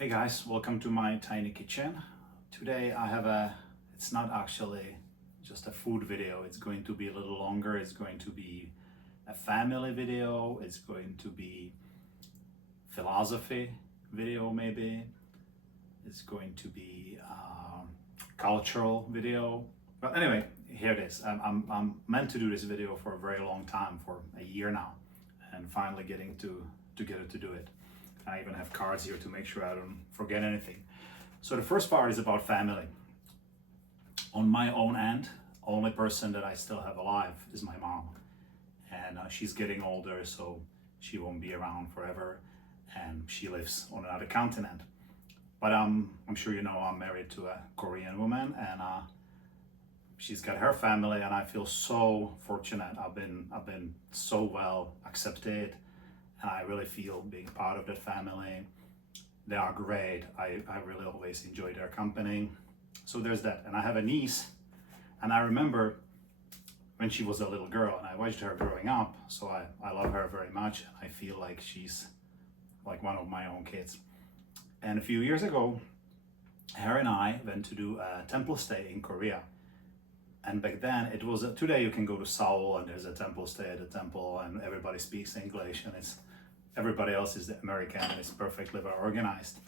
Hey guys, welcome to my tiny kitchen. Today it's not actually just a food video, it's going to be a little longer. It's going to be a family video, it's going to be philosophy video maybe, it's going to be cultural video. But anyway, here it is. I'm meant to do this video for a very long time, for a year now, and finally getting together to do it. I even have cards here to make sure I don't forget anything. So the first part is about family. On my own end, only person that I still have alive is my mom. And she's getting older, so she won't be around forever. And she lives on another continent. But I'm sure you know I'm married to a Korean woman, and she's got her family, and I feel so fortunate. I've been so well accepted, and I really feel being part of that family. They are great. I really always enjoy their company. So there's that. And I have a niece, and I remember when she was a little girl, and I watched her growing up, so I love her very much. I feel like she's like one of my own kids. And a few years ago, her and I went to do a temple stay in Korea. And back then it was today you can go to Seoul and there's a temple stay at the temple and everybody speaks English, and everybody else is American, and it's perfectly well organized.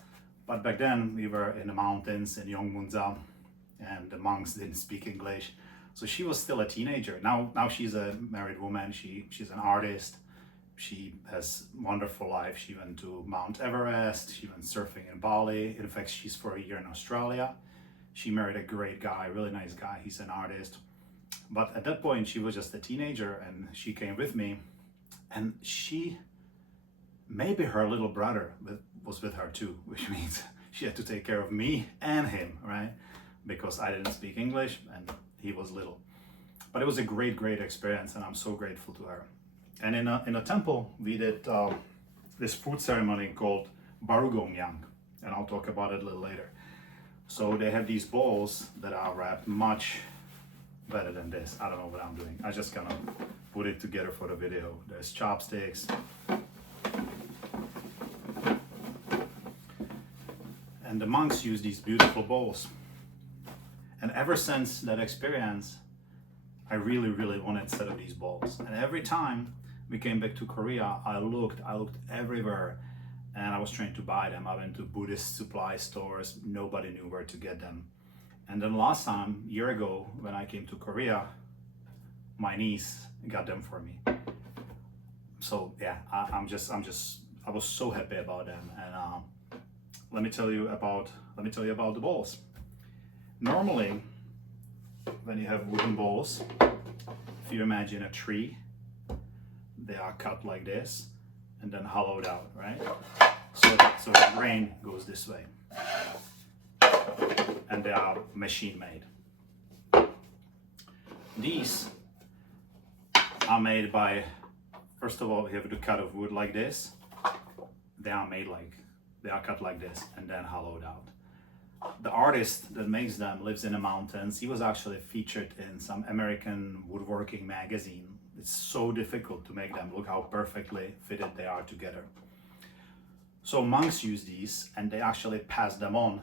But back then we were in the mountains in Yeongmunja, and the monks didn't speak English. So she was still a teenager. Now she's a married woman. She's an artist. She has wonderful life. She went to Mount Everest. She went surfing in Bali. In fact, she's for a year in Australia. She married a great guy, really nice guy. He's an artist. But at that point, she was just a teenager, and she came with me. And maybe her little brother was with her too, which means she had to take care of me and him, right? Because I didn't speak English and he was little. But it was a great, great experience, and I'm so grateful to her. And in a temple, we did this food ceremony called Barugongyang, and I'll talk about it a little later. So they have these bowls that are wrapped much better than this. I don't know what I'm doing. I just kind of put it together for the video. There's chopsticks. And the monks use these beautiful bowls. And ever since that experience, I really, really wanted a set of these bowls. And every time we came back to Korea, I looked everywhere, and I was trying to buy them. I went to Buddhist supply stores. Nobody knew where to get them. And then last time, a year ago, when I came to Korea, my niece got them for me. So yeah, I was so happy about them. And let me tell you about the bowls. Normally, when you have wooden bowls, if you imagine a tree, they are cut like this and then hollowed out, right? So the grain goes this way, and they are machine made. These are made by, first of all, you have to cut of wood like this. They are cut like this and then hollowed out. The artist that makes them lives in the mountains. He was actually featured in some American woodworking magazine. It's so difficult to make them. Look how perfectly fitted they are together. So monks use these, and they actually pass them on,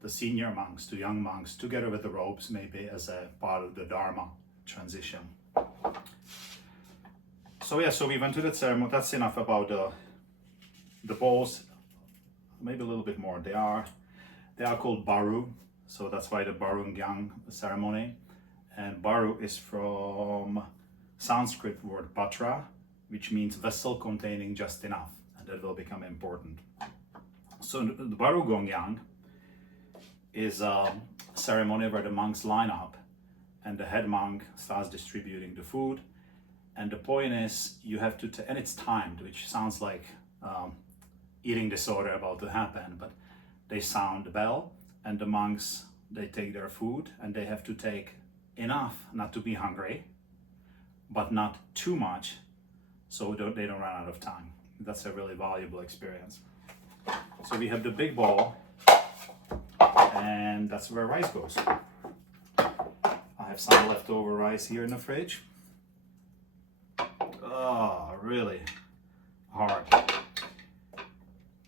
the senior monks to young monks, together with the robes, maybe as a part of the Dharma transition. So yeah, so we went to that ceremony. That's enough about the bowls. Maybe a little bit more. They are called baru, so that's why the Barugongyang ceremony. And baru is from Sanskrit word patra, which means vessel containing just enough, and that will become important. So the Barugongyang is a ceremony where the monks line up, and the head monk starts distributing the food. And the point is, you have to, and it's timed, which sounds like eating disorder about to happen, but they sound the bell, and the monks, they take their food, and they have to take enough not to be hungry, but not too much, so they don't run out of time. That's a really valuable experience. So we have the big bowl, and that's where rice goes. I have some leftover rice here in the fridge. Oh, really hard.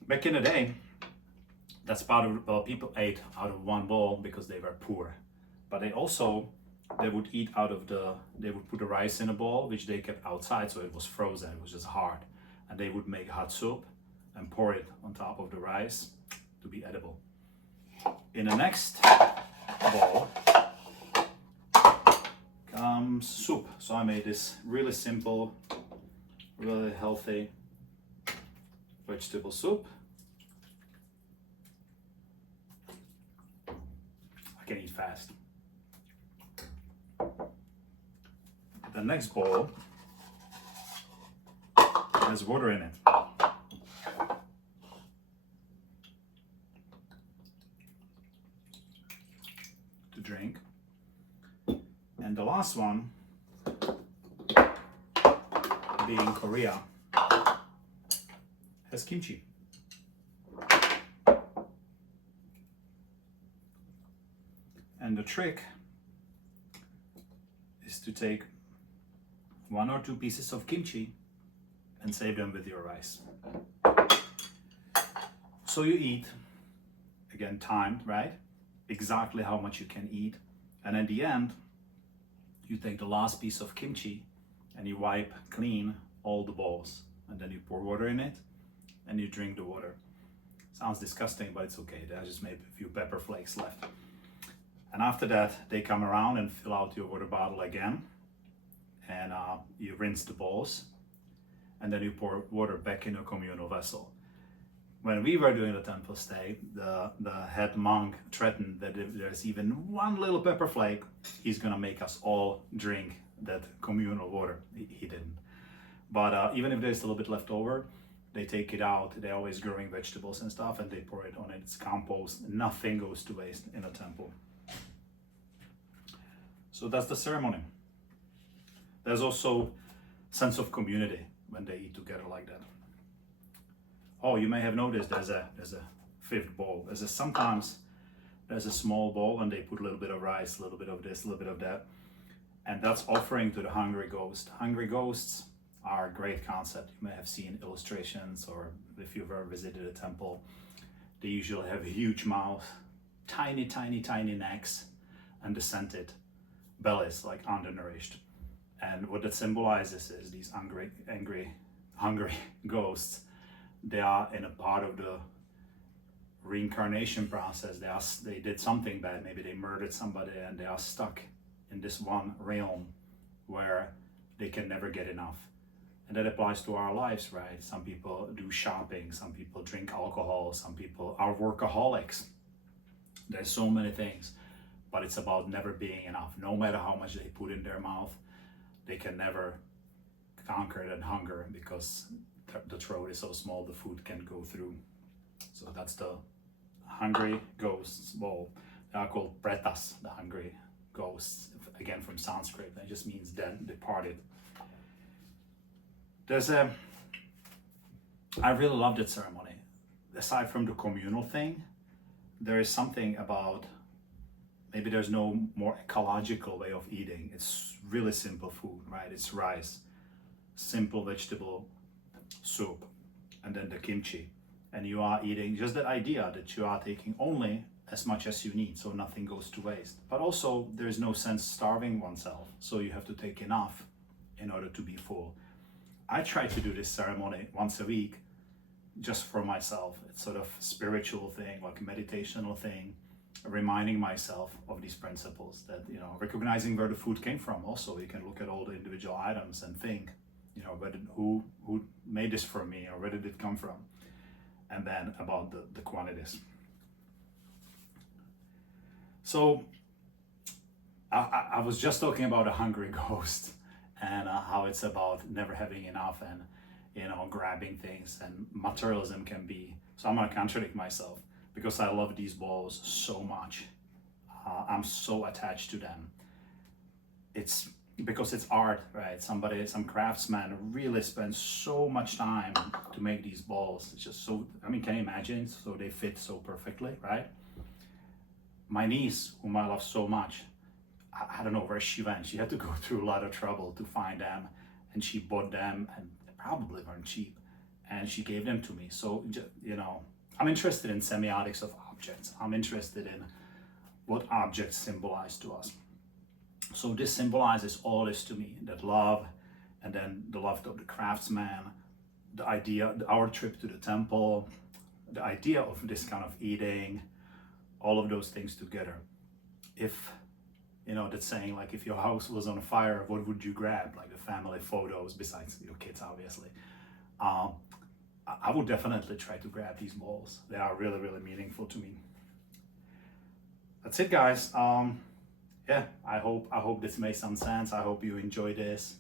Back in the day, That's part of, well, people ate out of one bowl because they were poor, but they would eat out of they would put the rice in a bowl which they kept outside, so it was frozen, it was just hard, and they would make hot soup and pour it on top of the rice to be edible. In the next bowl comes soup. So I made this really simple, really healthy vegetable soup. I can eat fast. The next bowl has water in it. To drink. And the last one, being Korea, has kimchi. And the trick is to take 1 or 2 pieces of kimchi and save them with your rice. So you eat, again timed, right? Exactly how much you can eat. And at the end, you take the last piece of kimchi and you wipe clean all the bowls. And then you pour water in it and you drink the water. Sounds disgusting, but it's okay. There's just maybe a few pepper flakes left. And after that, they come around and fill out your water bottle again. And you rinse the bowls. And then you pour water back in a communal vessel. When we were doing the temple stay, the head monk threatened that if there's even one little pepper flake, he's gonna make us all drink that communal water. He didn't. But even if there's a little bit left over, they take it out. They're always growing vegetables and stuff, and they pour it on it. It's compost. Nothing goes to waste in a temple. So that's the ceremony. There's also sense of community when they eat together like that. Oh, you may have noticed there's a fifth bowl. Sometimes there's a small bowl and they put a little bit of rice, a little bit of this, a little bit of that. And that's offering to the hungry ghost. Hungry ghosts are a great concept. You may have seen illustrations, or if you've ever visited a temple, they usually have a huge mouth, tiny, tiny, tiny necks, and descended bellies, like undernourished. And what that symbolizes is these hungry ghosts. They are in a part of the reincarnation process. They did something bad. Maybe they murdered somebody and they are stuck in this one realm where they can never get enough. And that applies to our lives, right? Some people do shopping, some people drink alcohol, some people are workaholics. There's so many things, but it's about never being enough. No matter how much they put in their mouth, they can never conquer that hunger because the throat is so small the food can go through. So that's the hungry ghosts bowl. They are called pretas, the hungry ghosts, again from Sanskrit. That just means dead, departed. I really love that ceremony. Aside from the communal thing, there is something about, maybe there's no more ecological way of eating. It's really simple food, right? It's rice, simple vegetable soup, and then the kimchi. And you are eating just that idea that you are taking only as much as you need, so nothing goes to waste. But also, there's no sense starving oneself, so you have to take enough in order to be full. I try to do this ceremony once a week just for myself. It's sort of a spiritual thing, like a meditational thing, reminding myself of these principles, that, recognizing where the food came from. Also, you can look at all the individual items and think, who made this for me, or where did it come from? And then about the quantities. So I was just talking about a hungry ghost and how it's about never having enough and grabbing things, and materialism can be. So I'm gonna contradict myself because I love these bowls so much. I'm so attached to them. It's because it's art, right? Some craftsman really spends so much time to make these balls. It's just so, can you imagine? So they fit so perfectly, right? My niece, whom I love so much, I don't know where she went. She had to go through a lot of trouble to find them, and she bought them, and they probably weren't cheap, and she gave them to me. So, I'm interested in semiotics of objects. I'm interested in what objects symbolize to us. So this symbolizes all this to me, that love, and then the love of the craftsman, the idea, our trip to the temple, the idea of this kind of eating, all of those things together. If, you know, that saying, like, if your house was on fire, what would you grab? Like the family photos, besides your kids, obviously. I would definitely try to grab these bowls. They are really, really meaningful to me. That's it, guys. Yeah, I hope this made some sense. I hope you enjoy this.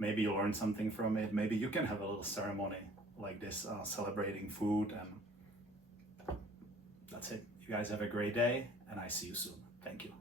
Maybe you learned something from it. Maybe you can have a little ceremony like this, celebrating food. And that's it. You guys have a great day, and I see you soon. Thank you.